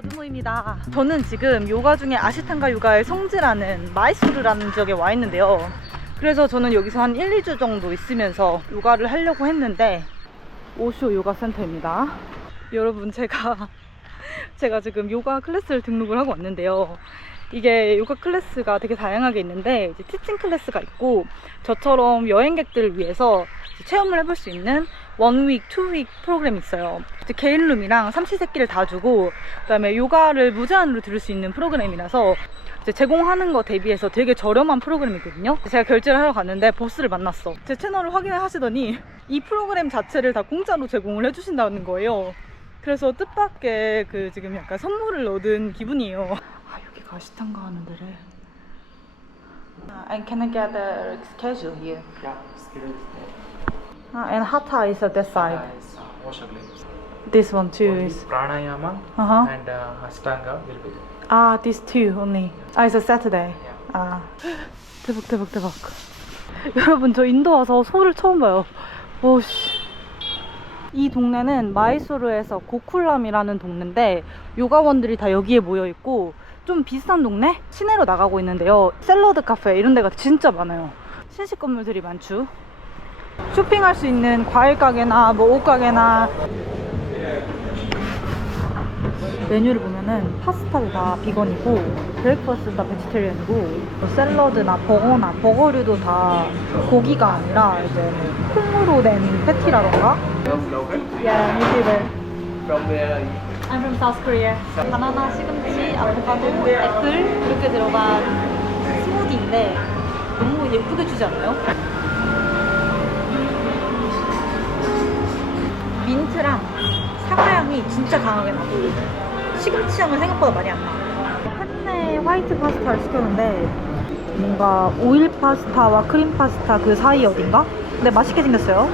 거두모입니다. 저는 지금 요가 중에 아시탄가 요가의 성지라는 마이소르라는 지역에 와 있는데요. 그래서 저는 여기서 한 1, 2주 정도 있으면서 요가를 하려고 했는데 오쇼 요가 센터입니다. 여러분 제가 제가 지금 요가 클래스를 등록을 하고 왔는데요. 이게 요가 클래스가 되게 다양하게 있는데 이제 티칭 클래스가 있고 저처럼 여행객들을 위해서 체험을 해볼 수 있는 원윅, 투윅 프로그램이 있어요. 개인룸이랑 삼시세끼를 다 주고 그다음에 요가를 무제한으로 들을 수 있는 프로그램이라서 이제 제공하는 거 대비해서 되게 저렴한 프로그램이거든요. 제가 결제를 하러 갔는데 보스를 만났어. 제 채널을 확인을 하시더니 이 프로그램 자체를 다 공짜로 제공을 해주신다는 거예요. 그래서 뜻밖의 그 지금 약간 선물을 얻은 기분이에요. 아 여기가 아시탄가 하는 데래. And can I get a schedule here? Yeah, schedule. Uh, and hatha is at that side. Uh, is, uh, glimpse. This one too Only is. Pranayama Uh-huh. and uh, Ashtanga will be there. Ah, these two only. Ah, it's a Saturday. 아 대박 대박 대박. 여러분 저 인도 와서 소를 처음 봐요. 오씨. 이 동네는 마이소르에서 고쿨람이라는 동네인데 요가원들이 다 여기에 모여 있고 좀 비싼 동네? 시내로 나가고 있는데요. 샐러드 카페 이런 데가 진짜 많아요. 신식 건물들이 많죠. 쇼핑할 수 있는 과일 가게나 뭐 옷 가게나 메뉴를 보면은 파스타도 다 비건이고 브레이크퍼스트 다 베지테리언이고 뭐 샐러드나 버거나 버거류도 다 고기가 아니라 이제 콩으로 된 패티라던가 Yeah, me too there. From where? I'm from South Korea. 바나나, 시금치, 아보카도, 애플 이렇게 들어간 스무디인데 너무 예쁘게 주지 않아요? 향이 진짜 강하게 나고 시금치 향은 생각보다 많이 안 나. 한내 화이트 파스타를 시켰는데 뭔가 오일 파스타와 크림 파스타 그 사이 어딘가? 근데 맛있게 생겼어요.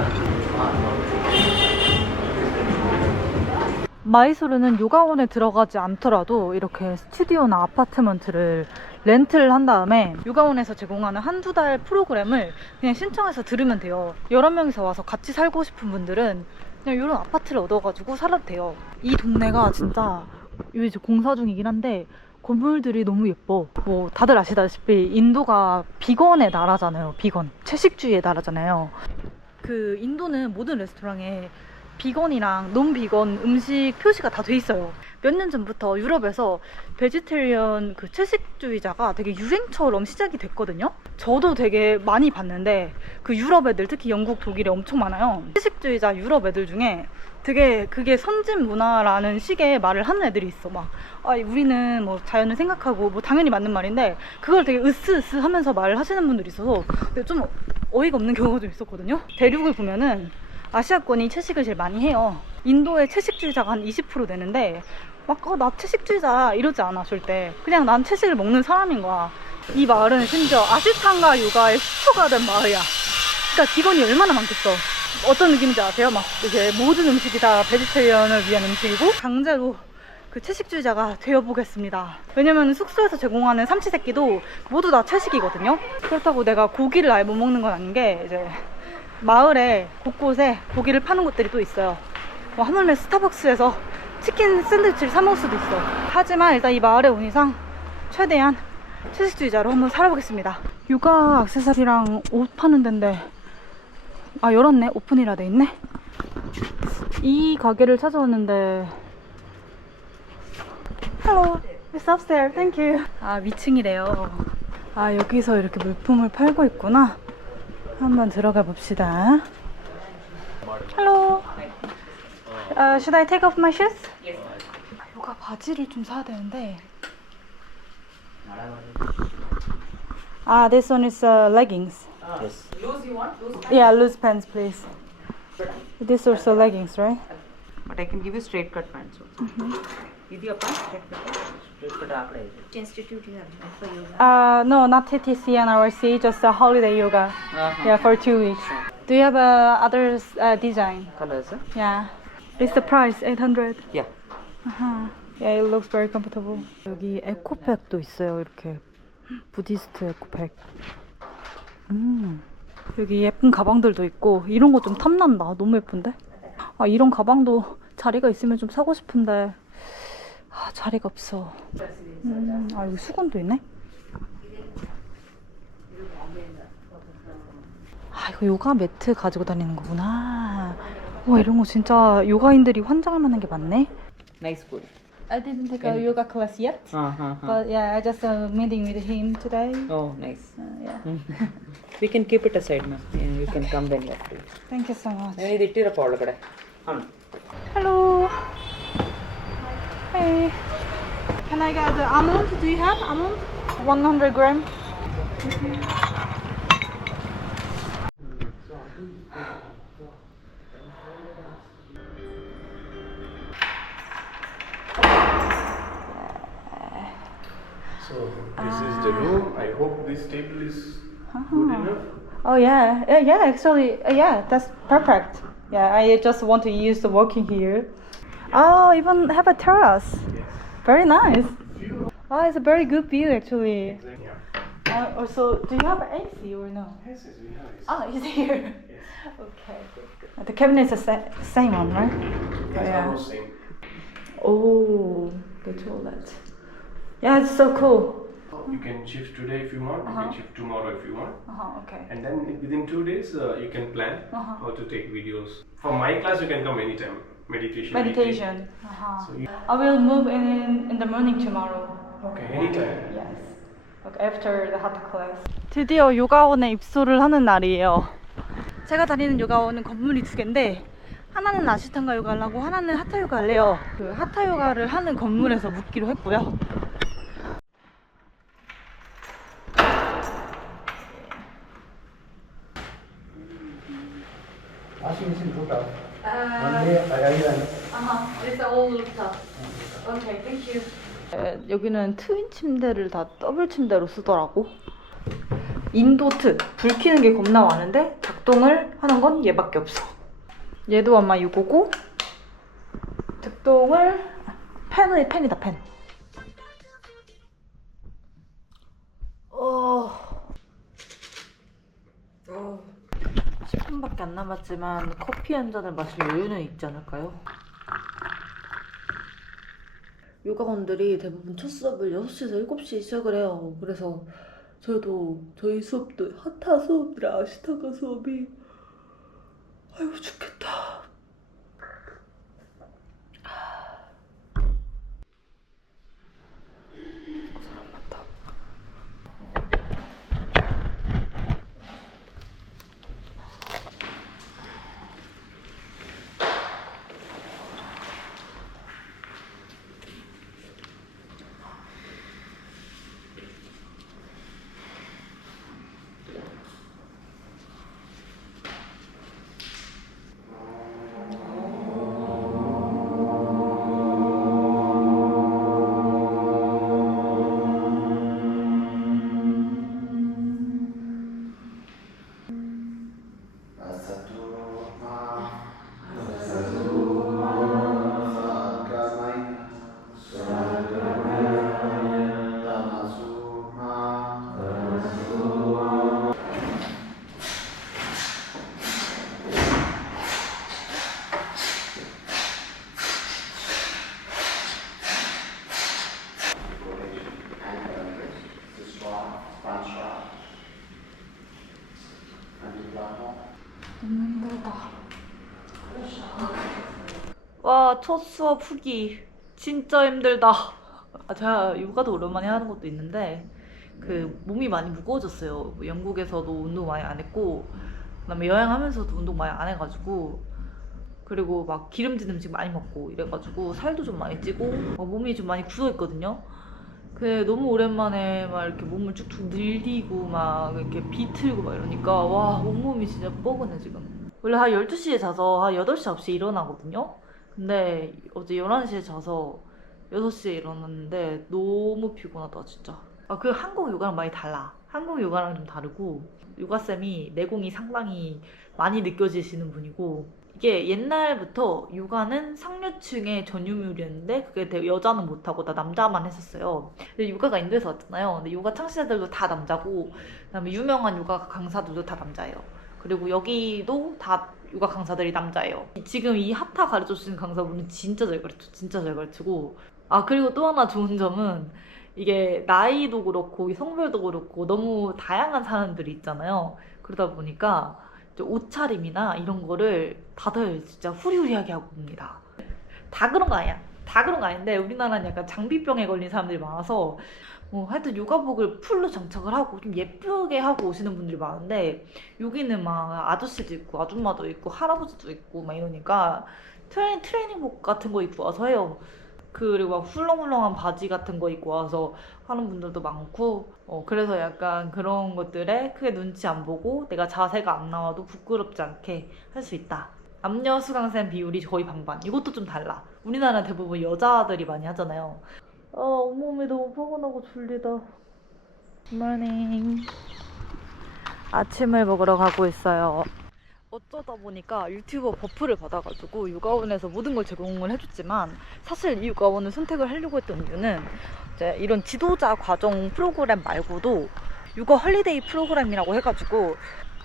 마이소르는 요가원에 들어가지 않더라도 이렇게 스튜디오나 아파트먼트를 렌트를 한 다음에 요가원에서 제공하는 한두 달 프로그램을 그냥 신청해서 들으면 돼요. 여러 명이서 와서 같이 살고 싶은 분들은 그냥 이런 아파트를 얻어가지고 살아도 돼요. 이 동네가 진짜 요즘 공사 중이긴 한데 건물들이 너무 예뻐. 뭐 다들 아시다시피 인도가 비건의 나라잖아요. 비건. 채식주의의 나라잖아요. 그 인도는 모든 레스토랑에 비건이랑 논 비건 음식 표시가 다 돼 있어요. 몇 년 전부터 유럽에서 베지테리언 그 채식주의자가 되게 유행처럼 시작이 됐거든요. 저도 되게 많이 봤는데 그 유럽 애들 특히 영국, 독일에 엄청 많아요. 채식주의자 유럽 애들 중에 되게 그게 선진 문화라는 식의 말을 하는 애들이 있어. 막 아, 우리는 뭐 자연을 생각하고 뭐 당연히 맞는 말인데 그걸 되게 으스으스 하면서 말을 하시는 분들이 있어서 좀 어이가 없는 경우가 좀 있었거든요. 대륙을 보면은 아시아권이 채식을 제일 많이 해요. 인도의 채식주의자가 한 20% 되는데 막, 어, 나 채식주의자 이러지 않아, 절대. 그냥 난 채식을 먹는 사람인 거야. 이 마을은 심지어 아시탄가 요가의 수초가 된 마을이야. 그러니까 비건이 얼마나 많겠어. 어떤 느낌인지 아세요? 막 이게 모든 음식이 다 베지테리언을 위한 음식이고 강제로 그 채식주의자가 되어보겠습니다. 왜냐면 숙소에서 제공하는 삼시세끼도 모두 다 채식이거든요. 그렇다고 내가 고기를 아예 못 먹는 건 아닌 게 이제 마을에 곳곳에 고기를 파는 곳들이 또 있어요. 뭐 하물며 스타벅스에서 치킨 샌드위치를 사 먹을 수도 있어. 하지만 일단 이 마을에 온 이상 최대한 채식주의자로 한번 살아보겠습니다. 육아 액세서리랑 옷 파는 데인데 아 열었네 오픈이라 돼 있네. 이 가게를 찾아왔는데 Hello, it's upstairs. Thank you. 아 위층이래요. 아 여기서 이렇게 물품을 팔고 있구나. 한번 들어가 봅시다. Uh, should I take off my shoes? Yes. 요가 바지를 좀 사야 되는데. Ah, this one is uh, leggings. Yes. Loose you want? Loose pants? Yeah, loose pants, please. This also leggings, right? But I can give you straight cut pants also. Mm-hmm. Didi appa, straight cut Straight cut aapne. Institute you have for yoga? Uh, no, not TTC and RC, just a holiday yoga. Uh-huh. Yeah, for two weeks. Do you have uh, other uh, design? Colors? Huh? Yeah. It's the price, 800. Yeah. Uh-huh. Yeah, it looks very comfortable. 여기 에코백도 있어요, 이렇게. 부디스트 에코백. 음. 여기 예쁜 가방들도 있고, 이런 거 좀 탐난다. 너무 예쁜데? 아, 이런 가방도 자리가 있으면 좀 사고 싶은데. 아, 아, 자리가 없어. 음, 아, 여기 수건도 있네? 아, 이거 요가 매트 가지고 다니는 거구나. 와, 이런 거 진짜 요가인들이 환장할 만한 게 많네. Nice food. I didn't take a yoga class yet. Uh huh. But yeah, I just uh, meeting with him today. Oh, nice. Uh, yeah. we can keep it aside, ma'am. Yeah, you can come when you're free. Thank you so much. ಇದು ಇಟ್ಟಿರಪ್ಪ ಒಳಗಡೆ ಹಾಂ Hello. Hey. Can I get the almond? Do you have almond? 100 gram. This is the room. I hope this table is good enough. Oh yeah, yeah, yeah. Actually, uh, yeah, that's perfect. Yeah, I just want to use the working here. Oh, even have a terrace. Very nice. Oh, it's a very good view actually. Yeah. Uh, also, do you have AC or no? Yes, yes, we have it. Oh, it's here. Okay, good, good. The cabinet is the sa- same one, right? Yes, yeah. almost same. Oh, the toilet. Yeah, it's so cool. You can shift today if you want. You Uh-huh. can shift tomorrow if you want. Uh-huh, okay. And then within two days, uh, you can plan Uh-huh. how to take videos. For my class, you can come anytime. Meditation. Meditation. Uh-huh. So you, I will move in in the morning tomorrow. okay, anytime. Yes. Okay, after the hot class. 드디어 요가원에 입소를 하는 날이에요. 제가 다니는 요가원은 건물이 두 개인데 하나는 아시탄가 요가 하려고 하나는 하타 요가 할래요. 그 하타 요가를 하는 건물에서 묵기로 했고요. Washing machine put up. Only arrival. 아하, it's all looked up. Okay, thank you. 여기는 트윈 침대를 다 더블 침대로 쓰더라고. 인도 트. 불 켜는 게 겁나 많은데 작동을 하는 건 얘밖에 없어. 얘도 아마 이거고 작동을 펜은 펜이다 펜. 어. 어. 10분밖에 안 남았지만 커피 한 잔을 마실 여유는 있지 않을까요? 요가원들이 대부분 첫 수업을 6시에서 7시에 시작을 해요. 그래서 저도 저희 수업도 하타 수업이랑 아시타가 수업이 아이고 죽겠다. 첫 수업 후기. 진짜 힘들다. 아, 제가 요가도 오랜만에 하는 것도 있는데, 그, 몸이 많이 무거워졌어요. 뭐 영국에서도 운동 많이 안 했고, 그 다음에 여행하면서도 운동 많이 안 해가지고, 그리고 막 기름진 음식 많이 먹고 이래가지고 살도 좀 많이 찌고, 어, 몸이 좀 많이 굳어있거든요. 그 너무 오랜만에 막 이렇게 몸을 쭉쭉 늘리고 막 이렇게 비틀고 막 이러니까 와 온몸이 진짜 뻐근해 지금 원래 한 12시에 자서 한 8시 9시에 일어나거든요 근데 어제 11시에 자서 6시에 일어났는데 너무 피곤하다 진짜 아 그 한국 요가랑 많이 달라 한국 요가랑 좀 다르고 요가쌤이 내공이 상당히 많이 느껴지시는 분이고 이게 옛날부터 요가는 상류층의 전유물이었는데 그게 대- 여자는 못하고 다 남자만 했었어요. 근데 요가가 인도에서 왔잖아요. 근데 요가 창시자들도 다 남자고 그다음에 유명한 요가 강사들도 다 남자예요. 그리고 여기도 다 요가 강사들이 남자예요. 지금 이 하타 가르쳐 주시는 강사분은 진짜 잘 가르쳐, 진짜 잘 가르치고 아 그리고 또 하나 좋은 점은 이게 나이도 그렇고 성별도 그렇고 너무 다양한 사람들이 있잖아요. 그러다 보니까 옷차림이나 이런 거를 다들 진짜 후리후리하게 하고 옵니다. 다 그런 거 아니야. 다 그런 거 아닌데 우리나라는 약간 장비병에 걸린 사람들이 많아서 뭐 하여튼 요가복을 풀로 장착을 하고 좀 예쁘게 하고 오시는 분들이 많은데 여기는 막 아저씨도 있고 아줌마도 있고 할아버지도 있고 막 이러니까 트레이닝, 트레이닝복 같은 거 입고 와서 해요. 그리고 막 훌렁훌렁한 바지 같은 거 입고 와서 하는 분들도 많고 어, 그래서 약간 그런 것들에 크게 눈치 안 보고 내가 자세가 안 나와도 부끄럽지 않게 할 수 있다. 남녀 수강생 비율이 거의 반반. 이것도 좀 달라. 우리나라는 대부분 여자들이 많이 하잖아요. 아, 온몸이 너무 포근하고 졸리다. 굿모닝. 아침을 먹으러 가고 있어요. 어쩌다 보니까 유튜버 버프를 받아가지고 육아원에서 모든 걸 제공을 해줬지만 사실 이 육아원을 선택을 하려고 했던 이유는 이제 이런 지도자 과정 프로그램 말고도 육아 헐리데이 프로그램이라고 해가지고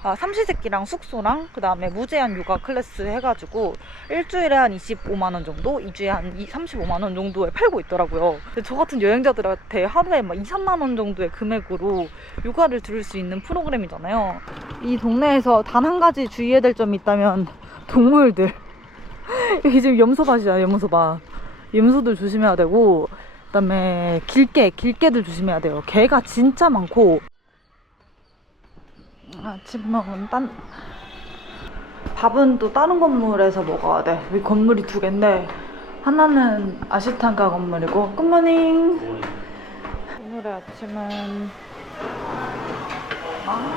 아, 삼시세끼랑 숙소랑 그 다음에 무제한 육아 클래스 해가지고 일주일에 한 25만 원 정도, 2주에 한 2, 35만 원 정도에 팔고 있더라고요. 근데 저 같은 여행자들한테 하루에 막 2, 3만 원 정도의 금액으로 육아를 들을 수 있는 프로그램이잖아요. 이 동네에서 단 한 가지 주의해야 될 점이 있다면 동물들. 여기 지금 염소밭이야, 염소밭. 염소들 조심해야 되고 그다음에 길게, 길게들 조심해야 돼요. 개가 진짜 많고 아침 먹은 딴 밥은 또 다른 건물에서 먹어야 돼. 이 건물이 두 개인데 하나는 아시탄가 건물이고 굿모닝. 오늘의 아침은 아,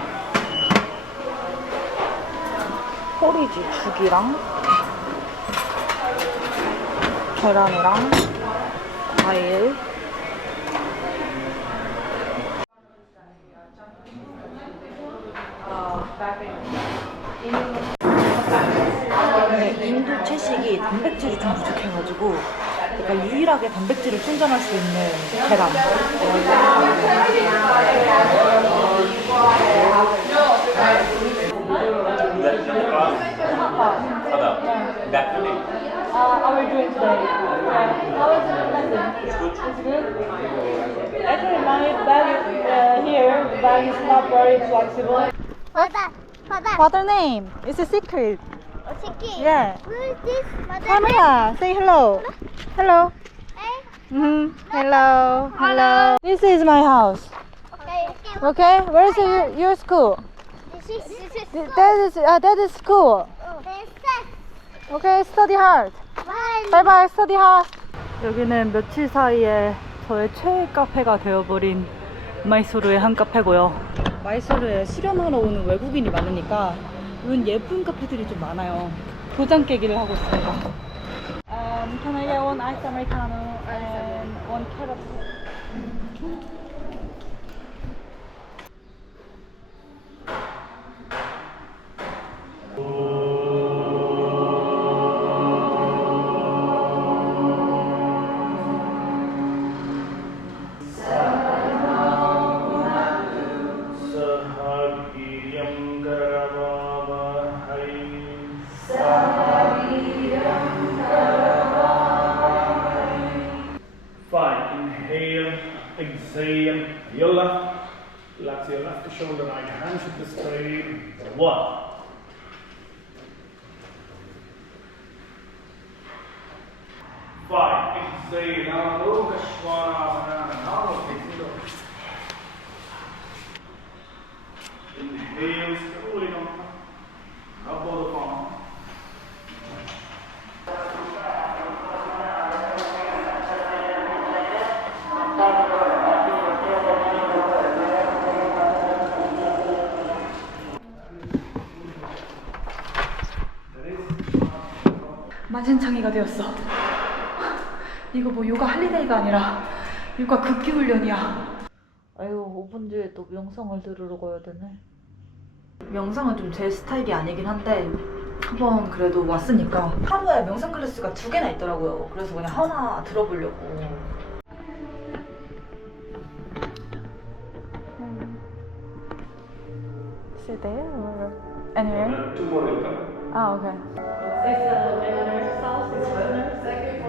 호리지 죽이랑 계란이랑 과일 네, 인도 채식이 단백질이 좀 부족해가지고 약간 유일하게 단백질을 충전할 수 있는 계란. Uh, how are you doing today? How is the lesson? It's good. Actually, my bag uh, here, the bag is not very flexible. Father, father, Father name is a secret. Chicken. Yeah. Who is this? Mother. Camera, say hello. Hello. Hey. Mm-hmm. Hello. Hello. This is my house. Okay. Okay. Where is your, your school? This is this is. Th- That is uh, that is school. Okay. Study hard. Bye. Bye bye. Study hard. 여기는 며칠 사이에 저의 최애 카페가 되어버린 마이소르의 한 카페고요. 마이소르에 실현하러 오는 외국인이 많으니까 이런 예쁜 카페들이 좀 많아요. 도장 깨기를 하고 있습니다. Um, can I get one ice americano and one carrot? 오. 만신창이가 되었어. 이거 뭐 요가 할리데이가 아니라 요가 극기 훈련이야. 아유, 5분 뒤에 또 명상을 들으러 가야 되네. 명상은 좀 제 스타일이 아니긴 한데 한번 그래도 왔으니까 하루에 명상 클래스가 두 개나 있더라고요. 그래서 그냥 하나 들어보려고. Sit there or anywhere? Ah, okay. It's a beginner's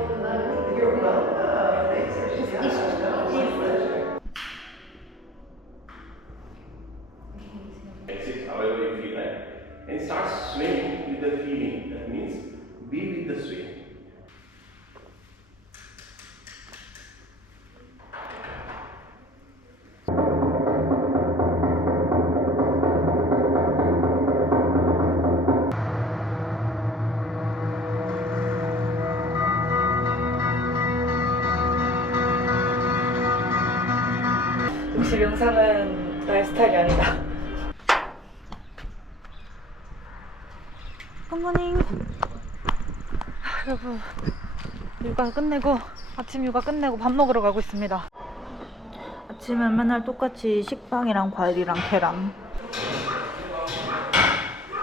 명상은 나의 스타일이 아니다. 굿모닝. 하, 여러분, 육아 끝내고, 아침 육아 끝내고 밥 먹으러 가고 있습니다. 아침은 맨날 똑같이 식빵이랑 과일이랑 계란.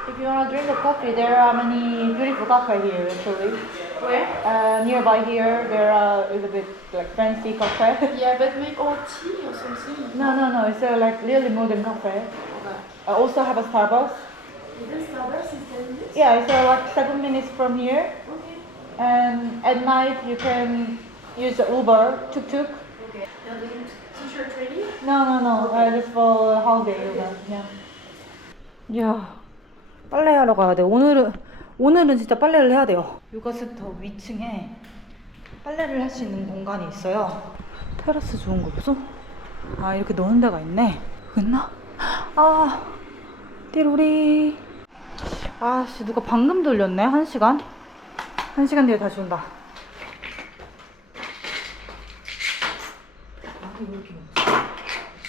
If you wanna drink a coffee, there are many beautiful cafe here actually. Where? Uh, nearby here, there are a little bit like fancy cafe. Yeah, but make all tea or something. No, no, no. It's a like really modern cafe. Okay. I also have a Starbucks. This Starbucks is 10 minutes? Yeah, it's uh, like seven minutes from here. Okay. And at night you can use the Uber, tuk tuk. Okay. You're doing t-shirt training? No, no, no. Uh, just for holiday. Uber. Yeah. 야, 빨래하러 가야 돼. 오늘은 오늘은 진짜 빨래를 해야 돼요. 요가센터 위층에 빨래를 할 수 있는 공간이 있어요. 테라스 좋은 거 보소. 아 이렇게 노는 데가 있네. 있나? 아 띠로리. 아씨 누가 방금 돌렸네 한 시간. 한 시간 뒤에 다시 온다.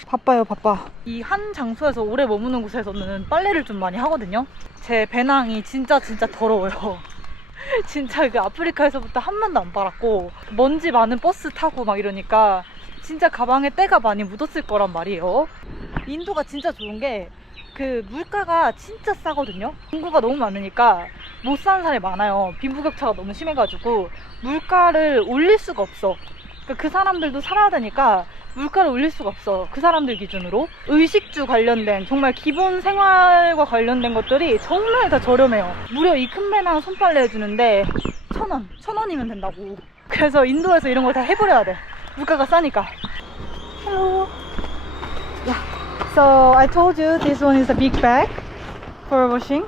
바빠요, 바빠. 이 한 장소에서 오래 머무는 곳에서는 빨래를 좀 많이 하거든요. 제 배낭이 진짜 진짜 더러워요. 진짜 그 아프리카에서부터 한 번도 안 빨았고 먼지 많은 버스 타고 막 이러니까 진짜 가방에 때가 많이 묻었을 거란 말이에요. 인도가 진짜 좋은 게 그 물가가 진짜 싸거든요. 인구가 너무 많으니까 못 사는 사람이 많아요. 빈부격차가 너무 심해가지고 물가를 올릴 수가 없어. 그러니까 그 사람들도 살아야 되니까 물가를 올릴 수가 없어. 그 사람들 기준으로. 의식주 관련된 정말 기본 생활과 관련된 것들이 정말 다 저렴해요. 무려 이 큰 배낭 손빨래 해주는데 천 원, 천 원이면 된다고. 그래서 인도에서 이런 걸 다 해버려야 돼. 물가가 싸니까. Hello. Yeah. So I told you this one is a big bag for washing.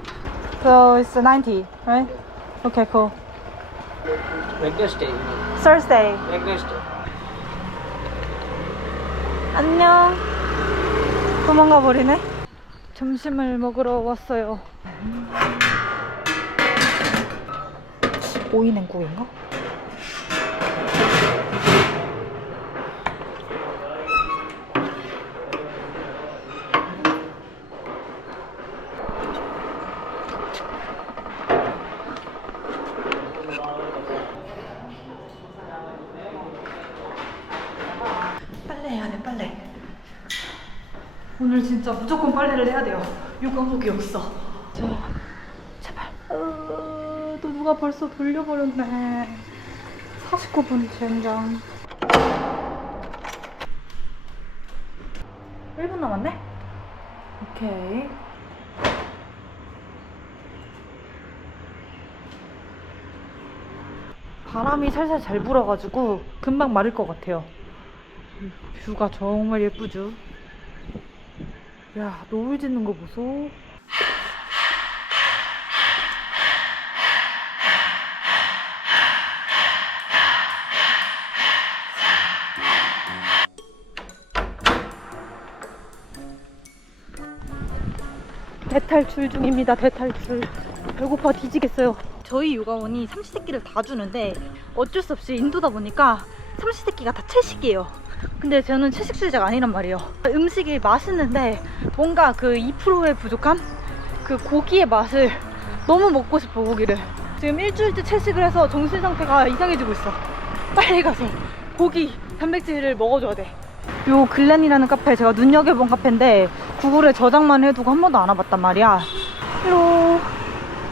So it's 90, right? Okay, cool. Wednesday. Thursday. Wednesday. 안녕. 도망가 버리네. 점심을 먹으러 왔어요. 오이 냉국인가? 빨래 해야 돼, 빨래. 오늘 진짜 무조건 빨래를 해야 돼요. 요가복이 없어. 저, 제발. 어, 또 누가 벌써 돌려버렸네. 49분 젠장. 1분 남았네? 오케이. 바람이 살살 잘 불어가지고 금방 마를 것 같아요. 뷰가 정말 예쁘죠? 야, 노을 짓는 거 보소. 대탈출 중입니다. 대탈출. 배고파 뒤지겠어요. 저희 요가원이 삼시세끼를 다 주는데 어쩔 수 없이 인도다 보니까 삼시세끼가 다 채식이에요. 근데 저는 채식 주의자가 아니란 말이에요. 음식이 맛있는데 뭔가 그 2%의 부족함? 그 고기의 맛을 너무 먹고 싶어 고기를. 지금 일주일째 채식을 해서 정신 상태가 이상해지고 있어. 빨리 가서 고기, 단백질을 먹어줘야 돼. 요 글렌이라는 카페 제가 눈여겨본 카페인데 구글에 저장만 해두고 한 번도 안 와봤단 말이야. 헬로.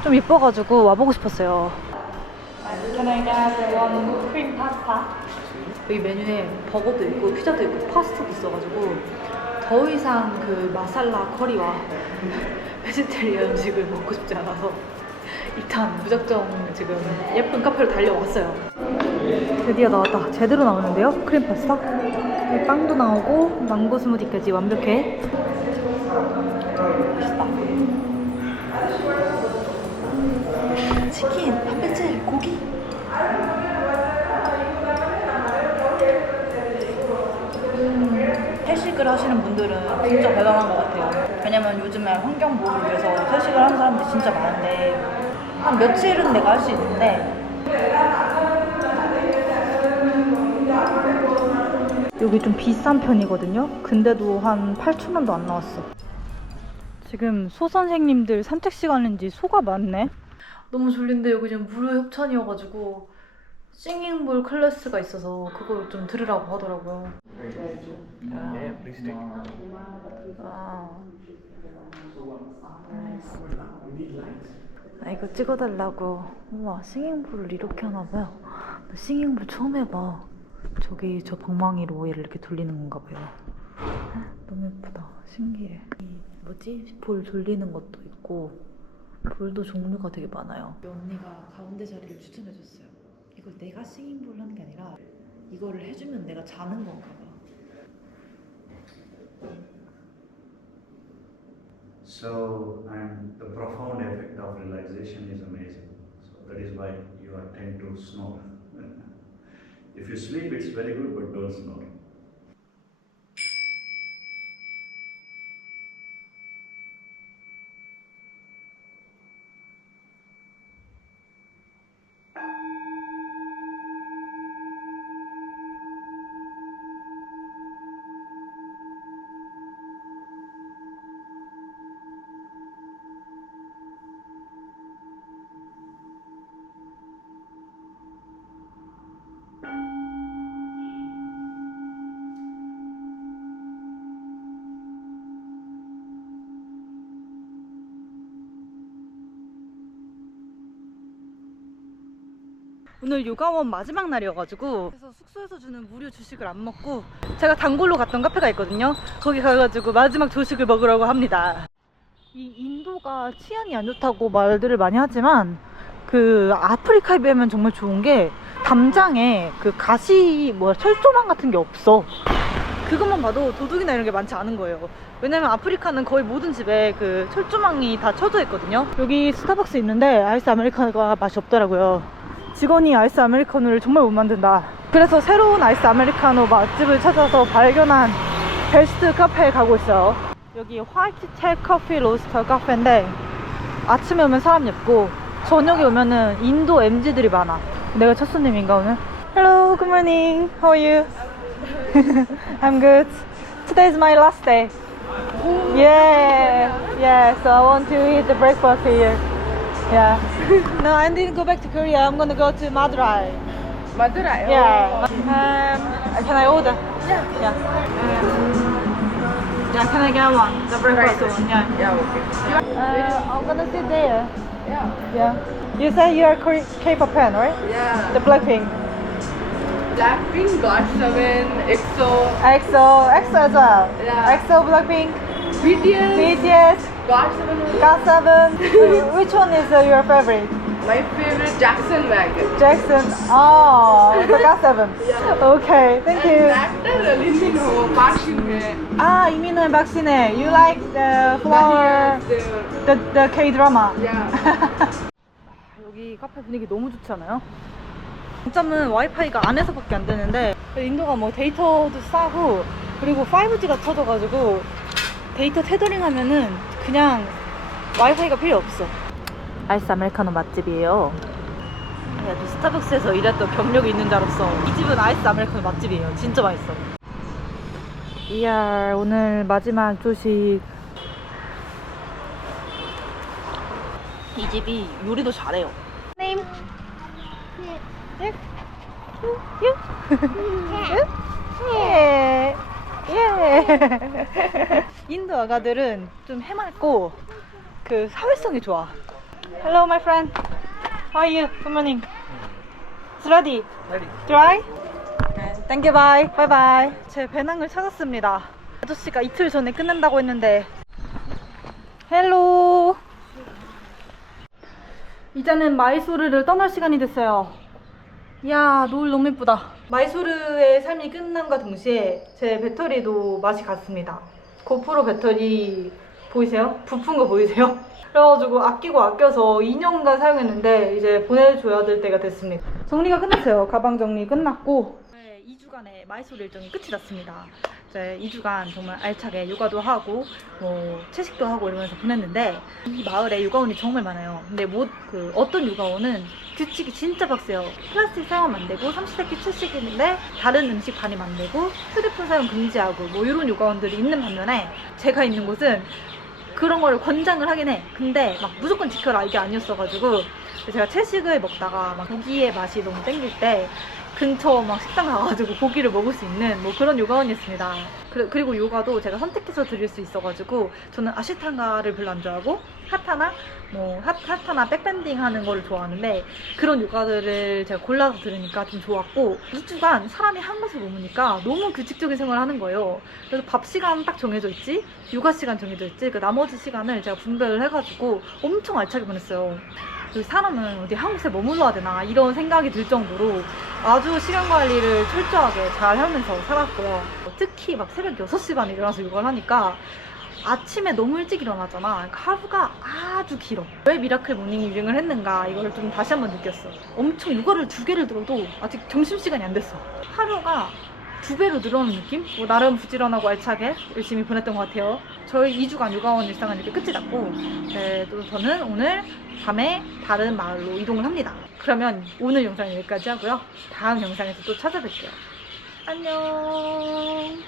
좀 예뻐가지고 와보고 싶었어요. 여기 메뉴에 버거도 있고 피자도 있고 파스타도 있어가지고 더 이상 그 마살라 커리와 베지테리언 음식을 먹고 싶지 않아서 일단 무작정 지금 예쁜 카페로 달려왔어요. 드디어 나왔다. 제대로 나오는데요? 크림 파스타. 여기 빵도 나오고 망고 스무디까지 완벽해. 맛있다. 치킨, 단백질, 고기. 음, 회식을 하시는 분들은 진짜 대단한 것 같아요. 왜냐면 요즘에 환경 보호를 위해서 회식을 하는 사람들이 진짜 많은데 한 며칠은 내가 할 수 있는데 여기 좀 비싼 편이거든요. 근데도 한 8,000원도 안 나왔어. 지금 소 선생님들 산책 시간인지 소가 많네. 너무 졸린데 여기 지금 무료 협찬이어가지고 싱잉볼 클래스가 있어서 그거 좀 들으라고 하더라고요. 아. 아 이거 찍어달라고. 우와 싱잉볼을 이렇게 하나 봐요. 나 싱잉볼 처음 해봐. 저기 저 방망이로 얘를 이렇게 돌리는 건가 봐요. 너무 예쁘다. 신기해. 이 뭐지? 볼 돌리는 것도 있고 볼도 종류가 되게 많아요. 언니가 가운데 자리를 추천해줬어요. 이걸 내가 싱잉볼 하는 게 아니라 이거를 해주면 내가 자는 건가 봐. So, and the profound effect of relaxation is amazing. So that is why you are tend to snore. if you sleep, it's very good, but don't snore. 오늘 요가원 마지막 날이어가지고 그래서 숙소에서 주는 무료 주식을 안 먹고 제가 단골로 갔던 카페가 있거든요. 거기 가가지고 마지막 조식을 먹으려고 합니다. 이 인도가 치안이 안 좋다고 말들을 많이 하지만 그 아프리카에 비하면 정말 좋은 게 담장에 그 가시 뭐 철조망 같은 게 없어. 그것만 봐도 도둑이나 이런 게 많지 않은 거예요. 왜냐면 아프리카는 거의 모든 집에 그 철조망이 다 쳐져 있거든요. 여기 스타벅스 있는데 아이스 아메리카노가 맛이 없더라고요 직원이 아이스 아메리카노를 정말 못 만든다. 그래서 새로운 아이스 아메리카노 맛집을 찾아서 발견한 베스트 카페에 가고 있어요. 여기 화이트텍 커피 로스터 카페인데 아침에 오면 사람 엽고 저녁에 오면은 인도 MZ들이 많아. 내가 첫 손님인가 오늘? Hello, good morning. How are you? I'm good. Today is my last day. Yeah, yeah. So I want to eat the breakfast here. Yeah. no, I didn't go back to Korea. I'm gonna go to Madurai. Madurai? Yeah. Um, can I order? Yeah. Yeah. Um, yeah, can I get one? The breakfast one. Yeah. Yeah, okay. Uh, I'm gonna sit there. Yeah. Yeah. You said you are Kore- K-pop fan, right? Yeah. The Blackpink. Blackpink, GOT7, EXO, EXO, EXO as well. Yeah. EXO, Blackpink, BTS, BTS, GOT7. GOT7. Which one is uh, your favorite? My favorite Jackson Wang. Jackson. Oh, the GOT7. Okay, thank you. Actor Lindy Ho, Park Shin-hye. Ah, Imino and Baxine. You like the flower, the, the K-drama. Yeah. 여기 카페 분위기 너무 좋지 않아요? 장점은 와이파이가 안에서밖에 안 되는데 인도가 뭐 데이터도 싸고 그리고 5G가 터져가지고 데이터 테더링 하면은 그냥 와이파이가 필요 없어 아이스 아메리카노 맛집이에요 야, 저 스타벅스에서 일했던 경력이 있는 자로서 이 집은 아이스 아메리카노 맛집이에요 진짜 맛있어 이야 오늘 마지막 조식 이 집이 요리도 잘해요 네임 예. 예. 인도 아가들은 좀 해맑고 그 사회성이 좋아. Hello, my friend. How are you? Good morning. It's ready. Ready. Dry? Thank you. Bye. Bye bye. 제 배낭을 찾았습니다. 아저씨가 이틀 전에 끝낸다고 했는데. 헬로. 이제는 마이소르를 떠날 시간이 됐어요. 이야 노을 너무 예쁘다 마이소르의 삶이 끝남과 동시에 제 배터리도 맛이 갔습니다 고프로 배터리 보이세요? 부푼 거 보이세요? 그래가지고 아끼고 아껴서 2년간 사용했는데 이제 보내줘야 될 때가 됐습니다 정리가 끝났어요 가방 정리 끝났고 네, 2주간의 마이소르 일정이 끝이 났습니다 이제 2주간 정말 알차게 육아도 하고 뭐 채식도 하고 이러면서 보냈는데 이 마을에 육아원이 정말 많아요. 근데 뭐그 어떤 육아원은 규칙이 진짜 빡세요. 플라스틱 사용하면 안 되고 삼시세끼 채식인데 다른 음식 반입 안 되고 휴대폰 사용 금지하고 뭐 이런 육아원들이 있는 반면에 제가 있는 곳은 그런 거를 권장을 하긴 해. 근데 막 무조건 지켜라 이게 아니었어가지고 제가 채식을 먹다가 막 고기의 맛이 너무 땡길 때 근처 막 식당 가가지고 고기를 먹을 수 있는 뭐 그런 요가원이었습니다. 그리- 그리고 요가도 제가 선택해서 드릴 수 있어가지고 저는 아시탄가를 별로 안 좋아하고 하타나 뭐 하, 하타나 백밴딩 하는 거를 좋아하는데 그런 요가들을 제가 골라서 들으니까 좀 좋았고 2주간 사람이 한 곳에 머무니까 너무 규칙적인 생활을 하는 거예요. 그래서 밥 시간 딱 정해져 있지, 요가 시간 정해져 있지, 그 나머지 시간을 제가 분배를 해가지고 엄청 알차게 보냈어요. 그 사람은 어디 한 곳에 머물러야 되나 이런 생각이 들 정도로 아주 시간 관리를 철저하게 잘 하면서 살았고요. 특히 막 새벽 6시 반에 일어나서 이걸 하니까 아침에 너무 일찍 일어나잖아. 그러니까 하루가 아주 길어. 왜 미라클 모닝이 유행을 했는가 이걸 좀 다시 한번 느꼈어. 엄청 육아를 두 개를 들어도 아직 점심시간이 안 됐어. 하루가 두 배로 늘어나는 느낌? 뭐 나름 부지런하고 알차게 열심히 보냈던 것 같아요. 저희 2주간 육아원 일상은 이렇게 끝이 났고 네, 또 저는 오늘 밤에 다른 마을로 이동을 합니다. 그러면 오늘 영상 여기까지 하고요. 다음 영상에서 또 찾아뵐게요. 안녕.